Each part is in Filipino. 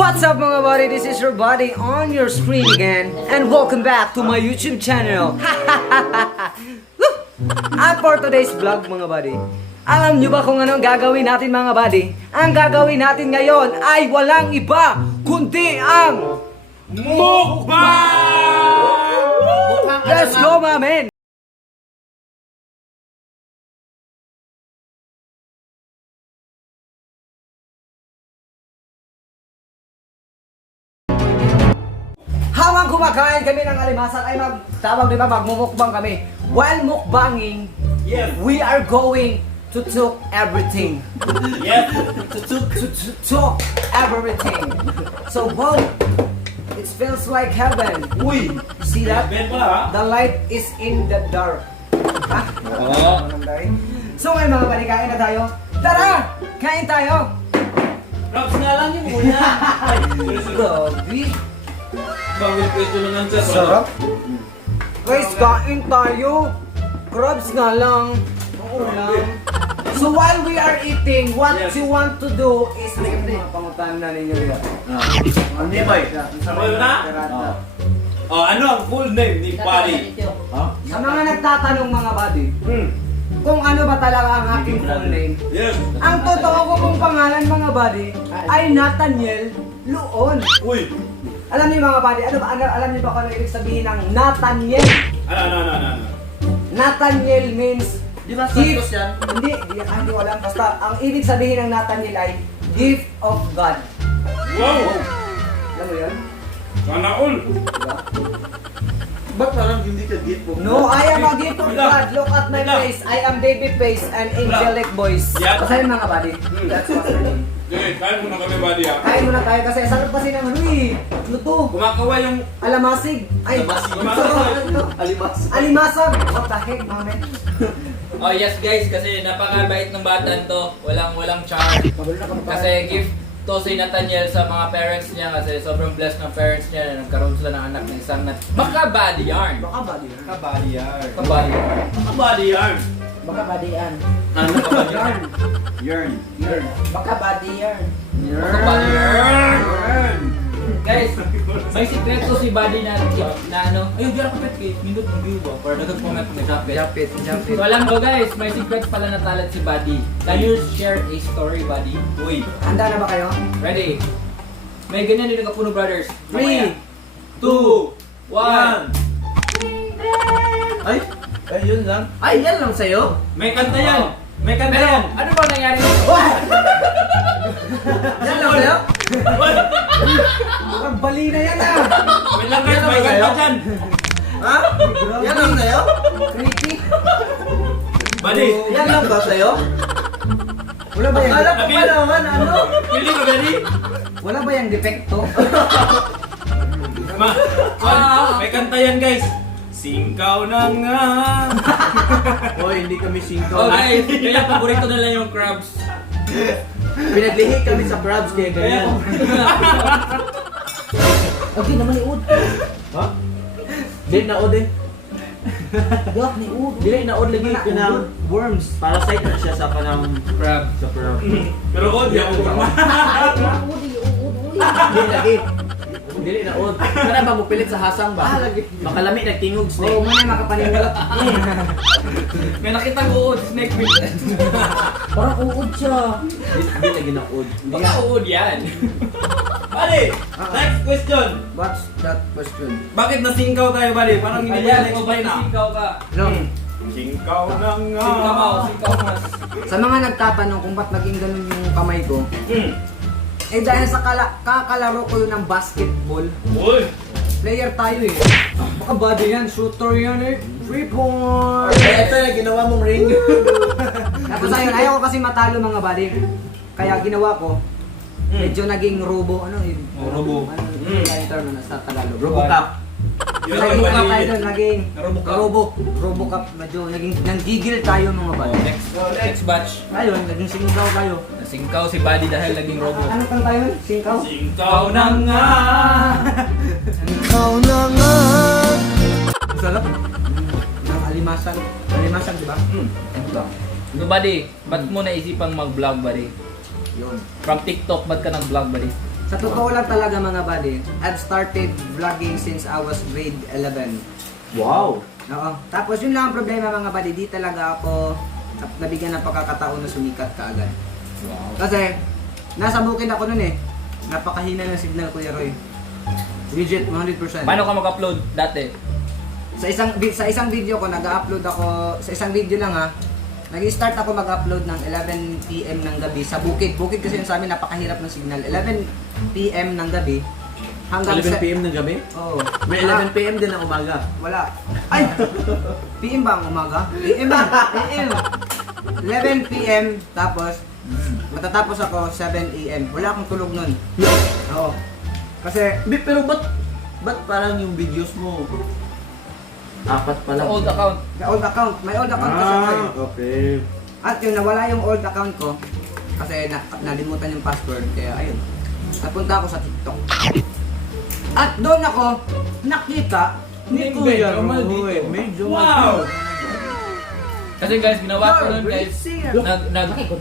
What's up mga buddy? This is your buddy on your screen again and welcome back to my YouTube channel. And for today's vlog mga buddy, alam nyo ba kung anong gagawin natin mga buddy? Ang gagawin natin ngayon ay walang iba kundi ang mukbang! Let's go my man! Habang kumakain kami ng alimasan ay magmumukbang kami. While mukbanging, Yes. we are going to talk everything. Yes. To talk everything. So wow, it feels like heaven. Uy. See that? Ben pala ha? The light is in the dark. Ha? Oo. So ngayon mga bali, kain na tayo. Tara! Kain tayo! Raps nga lang yun muna. Grabe! Bawal question ng answer. Sarap! Guys, kain tayo! Crabs nga lang. Oo lang. So while we are eating, what Yes. you want to do is mga pangutan na ninyo yan. Ano ba eh? Ano na? Oh, ano ang full name ni Buddy? Sa mga nagtatanong mga buddy, kung ano ba talaga ang aking full name, Yes. ang totoo ko kong pangalan mga buddy ay Nathaniel Luon. Uy. Alam niyo mga buddy, alam niyo ba kung ano ibig sabihin ng Nathaniel? Ano. Nathaniel means Di ba gift. Santos yan? Hindi ko alam. Basta ang ibig sabihin ng Nathaniel ay gift of God. Wow. Alam mo yun? Sana all. Diba? Ba't parang hindi ka gift mo? No, I am a gift of Wait lang. God. Look at my Wait lang. face. I am baby face and angelic voice. Yan. Basta yun mga buddy. That's what's my name. Okay, kain muna kami Buddy ha. Kain muna tayo kasi sarap kasi ng ano eh. Ano to? Kumakawa yung... Alamasig. Ay, Alamasig. Alimas. alimasag. What the heck, mga men? Oh yes guys, kasi napakabait ng bata to. Walang char. Kasi gift to si Nathaniel sa mga parents niya kasi sobrang blessed ng parents niya na nagkaroon sila ng anak ng isang Makabadi yarn. Baka buddy. Kabady yarn. Makabadi yarn. Kabady yarn. Baka buddy yan. Ano kabady yarn? Yarn. Baka buddy yan. Makabadi yarn. Yarn. Guys, may sikreto si Buddy na ano. Ayun, diyan ako pet kay Mindot ng view ba? Para nagag-comment kung nag-rapid. Jump it. So alam ko guys, may secret pala na talent si Buddy. Can you share a story, Buddy? Uy. Handa na ba kayo? Ready? May ganyan din ng Kapuno Brothers. 3, 2, 1. Ay, yun lang. Ay, yan lang sa'yo? May kanta yan. May kanta Pero, yan. ano ba nangyari dito? Yan lang sa'yo? Parang bali na yan ah! Wait lang guys, may kanta dyan. Ha? Yan lang sa'yo? Creepy! Buddy. Yan lang ba sa'yo? Wala ba yung... Akala ko pa naman, ano? Pili ka Buddy. Wala ba yung depekto? May kanta yan guys. Singkaw na nga. Hoy, hindi kami Oh singko. guys, kaya paborito na lang yung crabs. Pinaglihi kami sa crabs kaya ganyan. Okay naman ni Ud. Ha? Dili na od eh. Yak ni Ud. Dili na od lagi kanang worms. Parasite na siya sa kanang Crab. sa crab. Pero ko, di ako tama. Dili lagi. Dili na od. Kana ba mo pilit sa hasang ba? Makalami nagtingog Oo, snake. muna makapaniwala. May nakita ko snake bit. Parang uod siya. Dili lagi na od. Baka uod yan. Buddy, next question. What's that question? Bakit nasingkaw tayo, Buddy? Parang hindi Ayan, na kung ba explain na. singkaw ka? No. Singkaw na nga. Singkaw mo, singkaw mas. Sa mga nagtatanong kung ba't naging ganun yung kamay ko, eh dahil sa kakalaro ko yun ng basketball, Uy. player tayo eh. Baka body yan, shooter yan eh. 3 points! Ito na ginawa mong ring. Tapos ayun, ayaw ko kasi matalo mga buddy. Kaya ginawa ko, medyo naging robo, ano yun? Robo. Ano yung term na sa Tagalog? Robocop. Naging robo tayo doon, naging Robocop. Robocop, medyo naging nanggigil tayo mga buddy. Next batch. Ayun, naging singaw tayo. Nasingkaw si Buddy dahil naging robo. Ano pang tayo? Singkaw? Singkaw na nga. Ang sarap. Ng alimasan. Alimasan, di ba? Ito. So Buddy, ba't mo naisipang mag-vlog Buddy? Yun. From TikTok, ba't ka nag-vlog Buddy? Sa totoo lang talaga mga buddy, I've started vlogging since I was grade 11. Wow! Oo. Tapos yun lang ang problema mga buddy, di talaga ako nabigyan ng pagkakataon na sumikat kaagad. Wow. Kasi, nasa bukid ako nun eh. Napakahina ng signal, Kuya Roy. Legit, 100%. Paano ka mag-upload dati? Sa isang video ko, nag-upload ako, sa isang video lang ha, nag-start ako mag-upload ng 11 PM ng gabi sa bukid. Bukid kasi yun sa amin, napakahirap ng signal. 11 PM ng gabi, hanggang 11 PM ng gabi? Oo. May 11 PM din ng umaga. Wala. Ay! PM ba ang umaga? PM ba? PM. 11 PM, tapos, matatapos ako 7 AM. Wala akong tulog nun. Oo. Kasi, Pero ba't parang yung videos mo, apat pa lang? Old account. may old account. May old account kasi ako eh. Okay. At yung nawala yung old account ko, kasi nalimutan yung password, kaya ayun. Napunta ako sa TikTok. At doon ako nakita ni Kuya Roy. Medyo Wow! Kasi guys, ginawa ko nun guys, You're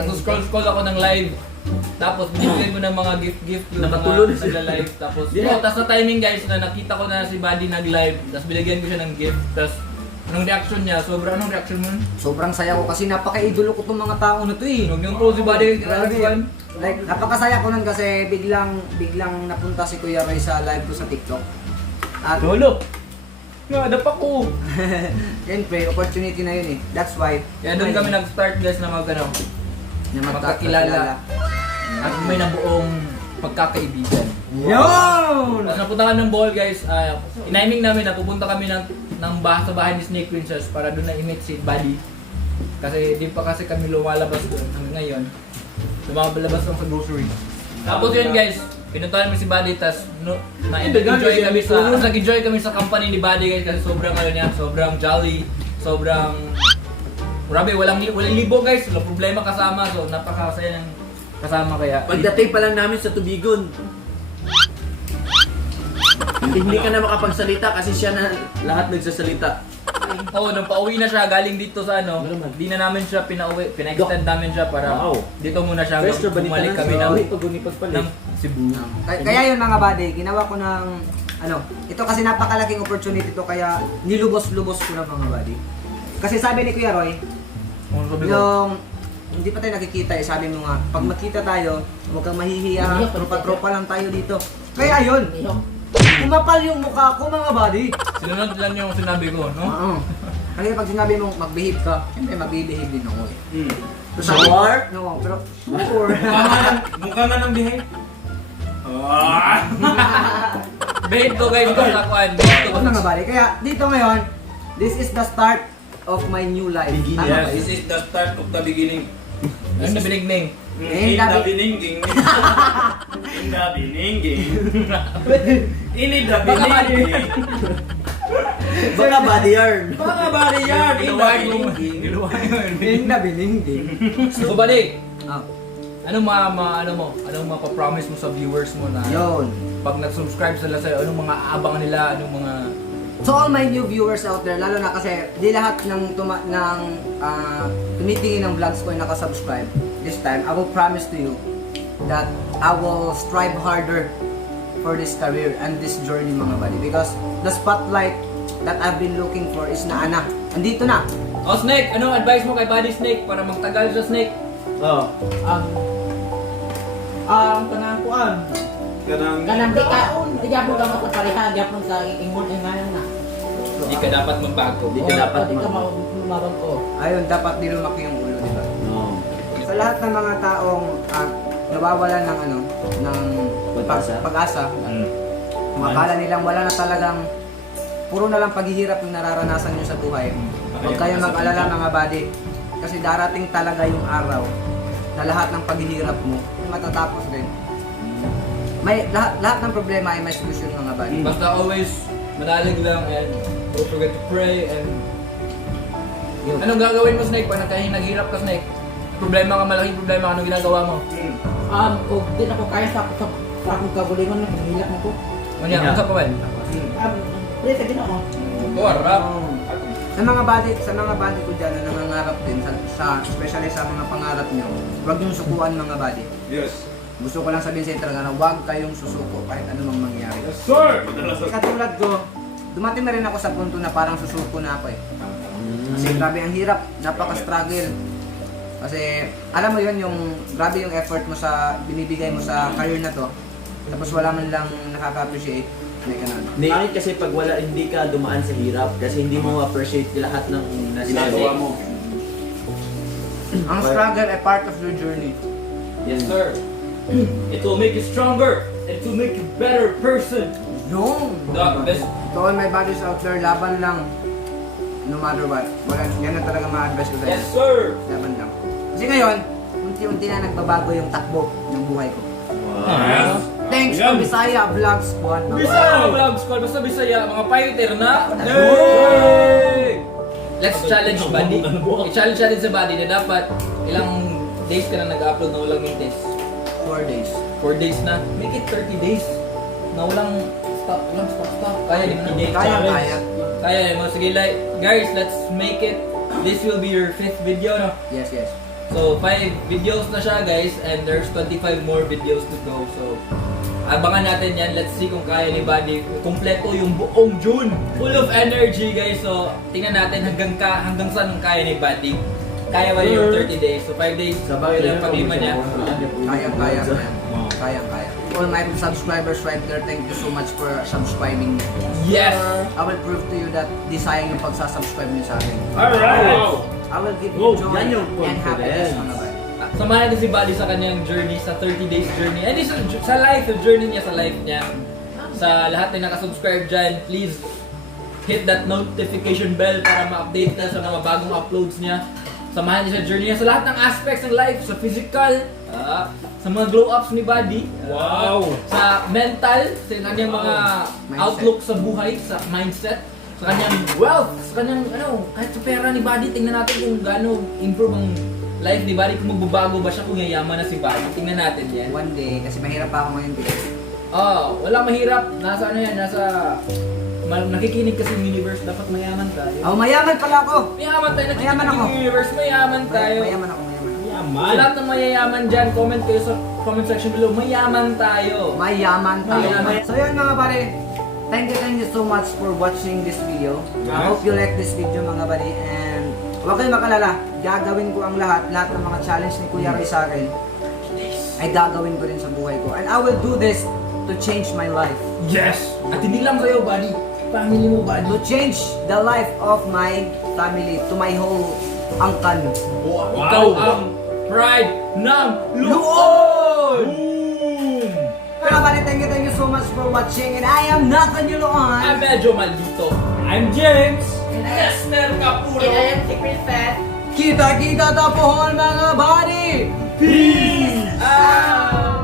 nag-scroll ako ng live. Tapos binigyan ko ng mga gift-gift yung Nakatulog mga siya. nagla-live. Tapos, Yeah. tapos sa timing guys, na nakita ko na si Buddy nag-live. Tapos binigyan ko siya ng gift. Tapos, anong reaction niya? Anong reaction mo? Sobrang saya ko kasi napaka-idolo ko tong mga tao na to eh. Huwag niyong pro si Buddy. Grabe. Like, napakasaya ko nun kasi biglang napunta si Kuya Roy sa live ko sa TikTok. At Lolo! Nadapa ko! siyempre, opportunity na yun eh. That's why, Kaya doon kami nag-start guys na magkakilala. na magkakilala. At may nabuong pagkakaibigan. Yun! Tapos napunta kami ng Bohol guys, iniming namin na pupunta kami sa bahay ni Snake Princess para doon na i-meet si Buddy. Kasi di pa kasi kami lumalabas doon hanggang ngayon. Lumalabas lang sa grocery. Tapos yun guys, pinuntahan namin si Buddy, tapos nag-enjoy kami sa company ni Buddy guys kasi sobrang sobrang jolly, sobrang grabe, walang libo guys, walang problema kasama, so napakasaya ng kasama kaya. Pagdating pa lang namin sa Tubigon, hindi ka na makapagsalita kasi siya na lahat nagsasalita. Nung pauwi na siya galing dito sa di na namin siya pinauwi, pina-extend namin siya para Wow. dito muna siya Pwesto ba bumalik kami ng Cebu. Kaya yun mga buddy, ginawa ko ng ito kasi napakalaking opportunity to kaya nilubos-lubos ko na mga buddy. Kasi sabi ni Kuya Roy, yung hindi pa tayo nakikita sabi mo nga, pag magkita tayo, huwag kang mahihiya, tropa-tropa lang tayo dito. Kaya yun, kumapal yung mukha ko mga buddy. Sinunod lang yung sinabi ko, no? Oo. Kasi pag sinabi mong mag-behave ka, siyempre mag-behave din ako eh. So, Sure? No, pero sure. Mukha nga ng behave. Behave to guys, ito sa kwan. Ito mga buddy, kaya dito ngayon, this is the start of my new life. Beginning. Tama Yes, ba this yun? is the start of the beginning. Ano na binigning? In the beginning. In the beginning. In the beginning. Baka body yarn. Mga bali yan. In the beginning. In the beginning. So Buddy, Ah, anong mapapromise mo sa viewers mo na yun. pag nag-subscribe sila sa'yo, anong mga aabangan nila, anong mga... So all my new viewers out there, lalo na kasi di lahat ng tumitingin ng vlogs ko ay nakasubscribe. This time, I will promise to you that I will strive harder for this career and this journey mga buddy. Because the spotlight that I've been looking for is andito na. Oh Snake, anong advice mo kay Buddy Snake para magtagal sa Snake? Oh. Kanang kuan. Kanang Kanang di ka po ka pareha, di po sa ingol ngayon na. Hindi ka dapat magbago. Hindi ka dapat Di ka lumabang ko. Ayun, dapat di lumaki yung ulo, di ba? No. Sa lahat ng mga taong nawawalan ng pag-asa, kung akala nilang wala na talagang puro na lang paghihirap yung nararanasan nyo sa buhay. Huwag kayong mag-alala mga buddy. Kasi darating talaga yung araw na lahat ng paghihirap mo matatapos din. Lahat ng problema ay may solusyon mga buddy. Basta always manalig lang and don't forget to pray and... Anong gagawin mo Snake pag naghihirap ka Snake? Malaking problema, anong ginagawa mo? Kung di na ko kaya sa akong kagulingon, hilak mo ko. Ano sa kawan? Pre, sa ginoo. Harap. Sa mga buddy ko dyan na nangangarap din, especially sa mga pangarap nyo, huwag niyong sukuan mga buddy. Yes. gusto ko lang sabihin sa inyo talaga na huwag kayong susuko kahit anumang mangyari. Sir! Katulad ko, dumating na rin ako sa punto na parang susuko na ako eh. Kasi grabe ang hirap, napaka-struggle. Kasi alam mo yun, yung grabe yung effort mo sa binibigay mo sa career na to. Tapos wala man lang nakaka-appreciate. May ganun. Bakit kasi pag wala, hindi ka dumaan sa hirap kasi hindi mo appreciate lahat ng Ginagawa mo. Ang struggle ay part of your journey. Yes, sir. It will make you stronger. It will make you better person. Yung! Doc, best. To all my buddies out there, laban lang. No matter what. Wala, yan na talaga ma-advise ko sa Yes, inyo. sir. Laban lang. Kasi ngayon, unti-unti na nagbabago yung takbo ng buhay ko. Yes! Thanks to Bisaya Vlog Squad. Bisaya vlog squad, basta Bisaya, mga fighter na. Hey! Let's challenge Buddy. I-challenge natin sa Buddy na dapat ilang days ka na nag-upload na walang mintis. 4 days. 4 days na. Make it 30 days na walang stop. Kaya di mo na. Kaya. Kaya mo. Sige, like, guys, let's make it. This will be your 5th video, no? Yes, yes. So, 5 videos na siya, guys, and there's 25 more videos to go. So, abangan natin yan. Let's see kung kaya ni Buddy. Kumpleto yung buong June. Full of energy, guys. So, tingnan natin hanggang saan ang kaya ni Buddy. Kaya ba yung 30 days? So, 5 days. Sabay yung paglima niya. Kaya. All my subscribers right there, thank you so much for subscribing. Yes! I will prove to you that di sayang yung pagsasubscribe niyo sa akin. Alright! I will give Wow, you joy yan yung and happiness, confidence. mga bay. Samahan natin si Buddy sa kanyang journey, sa 30 days journey. And sa life, yung journey niya sa life niya. Sa lahat na nakasubscribe dyan, please hit that notification bell para ma-update ka sa mga bagong uploads niya. Samahan niya sa journey niya sa lahat ng aspects ng life, sa physical, sa mga glow-ups ni Buddy, Wow! sa mental, sa kanyang mga Mindset. outlook sa buhay, sa mindset, sa kanyang wealth, sa kanyang kahit sa pera ni Buddy, tingnan natin kung gaano improve ang life ni Buddy, kung magbabago ba siya, kung yayaman na si Buddy. Tingnan natin yan. One day, kasi mahirap pa ako ngayon dito. Wala mahirap. Nasa nakikinig kasi yung universe, dapat mayaman tayo. Oh, mayaman pala ako! Mayaman tayo, nakikinig Mayaman ako. yung universe, mayaman tayo. Mayaman ako. Sa lahat ng mayayaman dyan, comment kayo sa comment section below, mayaman tayo. Mayaman tayo. Mayaman. So yun mga pare, thank you so much for watching this video. I hope you like this video mga buddy, and huwag kayong makalala, gagawin ko ang lahat ng mga challenge ni Kuya Roy sa akin ay gagawin ko rin sa buhay ko, and I will do this to change my life, Yes! At hindi lang sa'yo, Buddy. Family mo, Buddy. to change the life of my family, to my whole angkan. Ikaw ang pride ng Luon! Boom! Pero buddy, thank you so much for watching, and I am Nathan Yuloan. I'm medyo maldito. I'm James. Esther Capuro. Secret Fat. Kita-kita tapuhon mga buddy. Peace out!